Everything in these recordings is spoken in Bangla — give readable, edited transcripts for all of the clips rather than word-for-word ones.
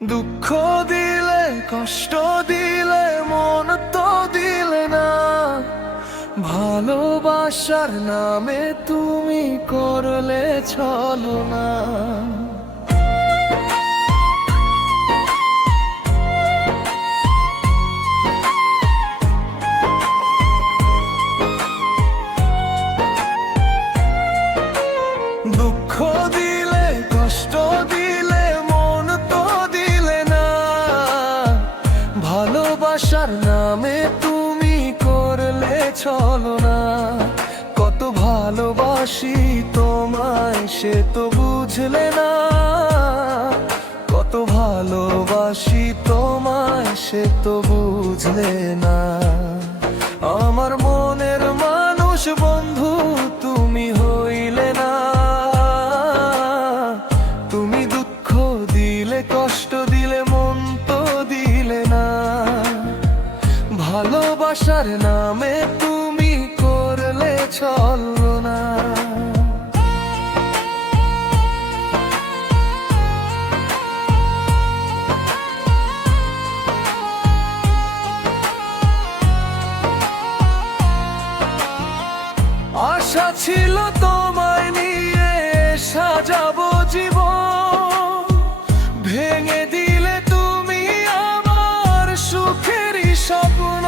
দুঃখ দিলে কষ্ট দিলে মন তো দিলে না, ভালোবাসার নামে তুমি করলে ছলনা। দুঃখ দিলে কষ্ট দিলে মন তো দিলে না, ভালোবাসার নামে তুমি করলে ছলনা। কত ভালোবাসি তোমায় সে তো বুঝলে না, কত ভালোবাসি তোমায় সে তো বুঝলে না। আমার মনের মানুষ বন্ধু তুমি হইলে না, তুমি দুঃখ দিলে কষ্ট দিলে মন তো দিলে না, ভালোবাসার নামে তুমি করলে ছলনা। আশা ছিল তোমায় নিয়ে সাজাবো জীবন, ভেঙে দিলে তুমি আমার সুখেরই স্বপ্ন।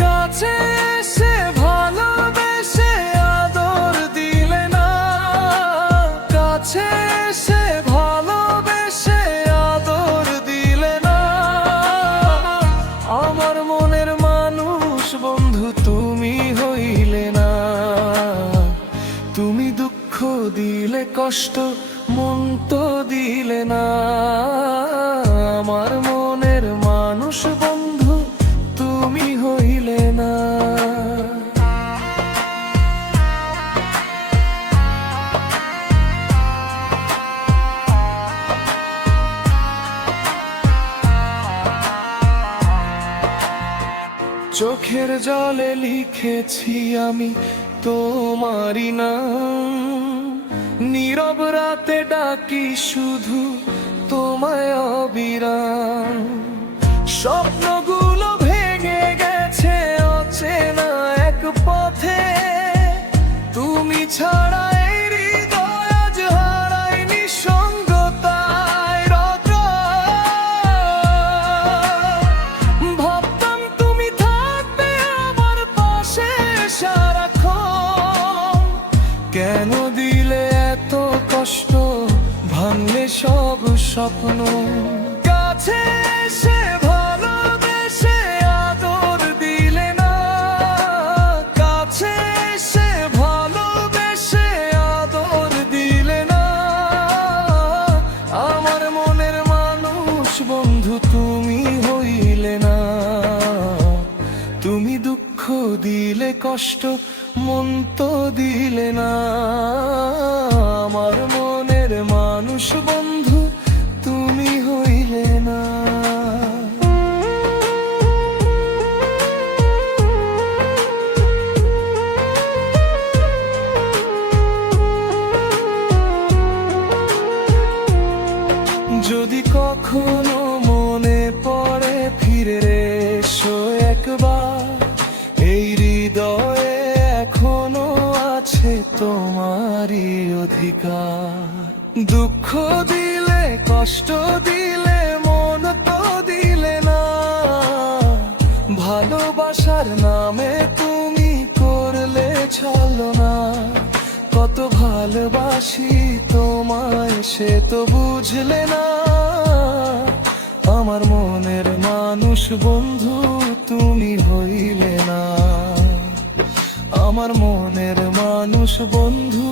কাছে এসে ভালোবেসে আদর দিলে না, কাছে এসে ভালোবেসে আদর দিলে না। আমার মনের মানুষ বন্ধু তুমি হইলে না, তুমি দুঃখ দিলে কষ্ট মন তো দিলে না। আমার মনের মানুষ বন্ধু তুমি হইলে না। চোখের জলে লিখেছি আমি তোমারই নাম, নীরব রাতে ডাকি শুধু তোমায় অবিরাম। স্বপ্নগুলো ভেঙে গেছে অচেনা এক পথে, তুমি ছাড়া এই হৃদয় আজ হারাই নিঃসঙ্গতায় রত। ভাবতাম তুমি থাকবে আমার পাশে সারাক্ষণ, কেন দিলে এত কষ্ট ভাঙলে সব স্বপ্ন। কাছে এসে ভালোবেসে আদর দিলে না, কাছে এসে ভালোবেসে আদর দিলে না। আমার মনের মানুষ বন্ধু তুমি হইলে না, তুমি দুঃখ দিলে কষ্ট মন তো দিলে না। আমার মনের মানুষ বন্ধু তুমি হইলে না। যদি কখনো মনে পড়ে ফিরে এসো একবার, এই হৃদয়ে এখনো আছে তোমারই অধিকার। দুঃখ দিলে কষ্ট দিলে মন তো দিলে না, ভালোবাসার নামে তুমি করলে ছলনা। কত ভালোবাসি তোমায় সে তো বুঝলে না, আমার মনের মানুষ বন্ধু তুমি হইলে না। আমার মনের মানুষ বন্ধু